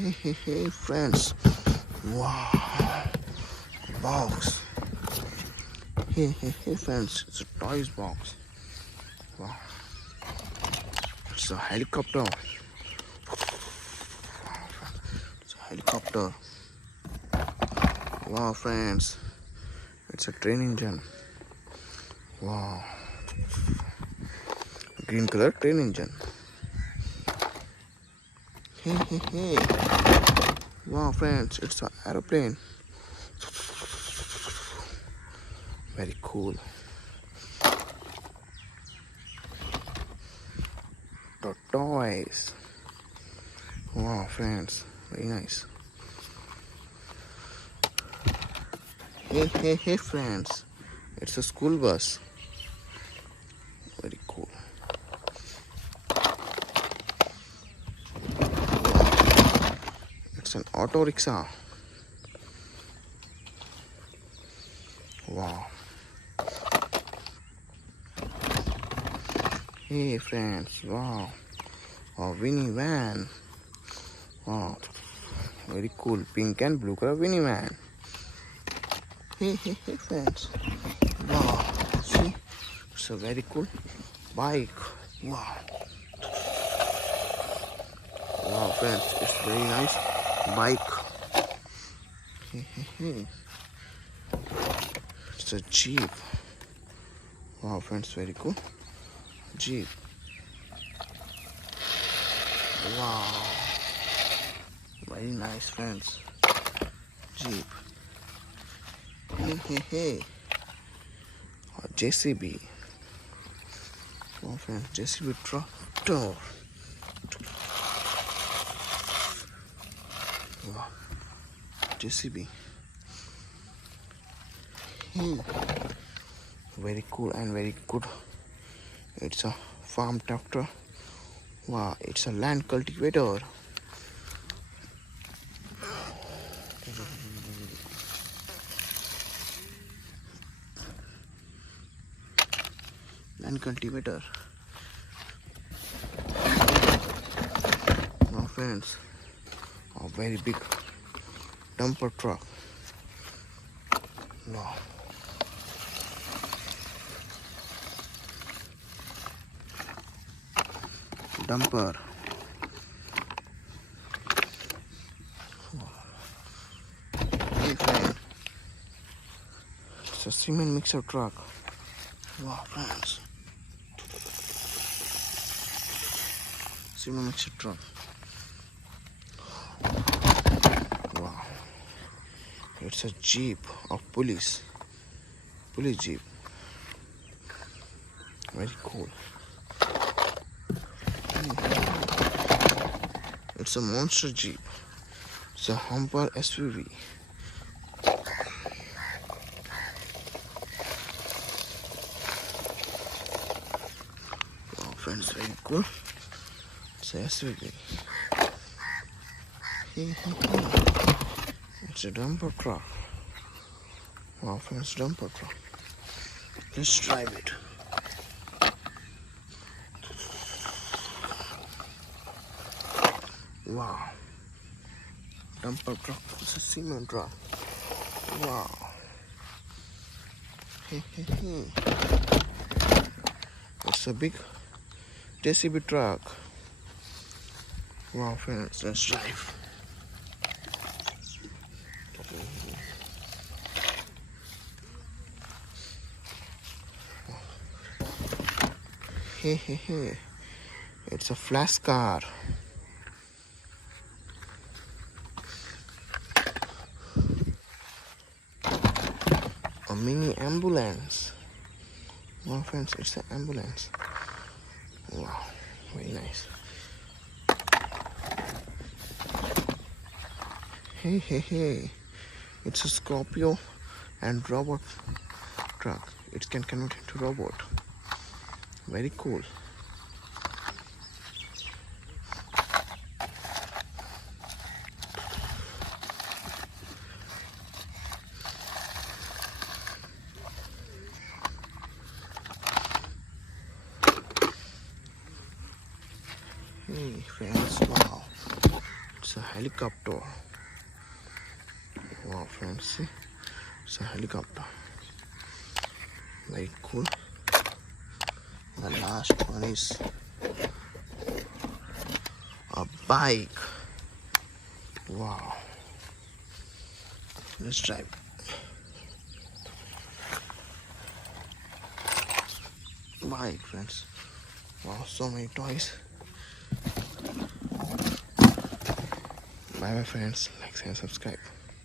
Hey, friends. Wow. Box. Hey, friends. It's a toys box. Wow. It's a helicopter. It's a helicopter. Wow, friends. It's a train engine. Wow. Green color train engine. Hey. Wow, friends. It's an aeroplane. Very cool. The toys. Wow, friends. Very nice. Hey, friends. It's a school bus. Very cool. It's an auto rickshaw. Wow. Hey, friends. Wow. A Winnie van. Wow. Very cool. Pink and blue color Winnie van. Hey, friends. Wow. See? It's a very cool bike. Wow. Wow, friends. It's very nice bike. Hey. It's a Jeep. Wow, friends. Very cool. Jeep. Wow. Very nice, friends. Jeep. Hey. JCB. Wow, friends. JCB tractor. Wow. JCB. Very cool and very good. It's a farm tractor. Wow, it's a land cultivator. Land cultivator. Now, friends, a very big dumper truck. Wow. Dumper. Hey, friend. It's a cement mixer truck. Wow, friends. Cement mixer truck. Wow. It's a jeep of police. Police jeep. Very cool. It's a monster jeep. It's a humper SUV. Wow, friends, very cool. It's a SUV. It's a dumper truck. Wow, friends, dumper truck. Let's drive it. Wow. Dumper truck. It's a cement truck. Wow. It's a big JCB truck. Wow, friends, let's drive. Hey. It's a flash car. A mini ambulance. Wow, friends, it's an ambulance. Wow, very nice. Hey. It's a Scorpio and robot truck. It can convert into robot. Very cool. Hey, friends, wow. it's a helicopter. Wow, friends, see, it's a helicopter. Very cool. The last one is a bike. Wow. Let's drive. Bike, friends. Wow, so many toys. Bye bye, friends. Like and subscribe.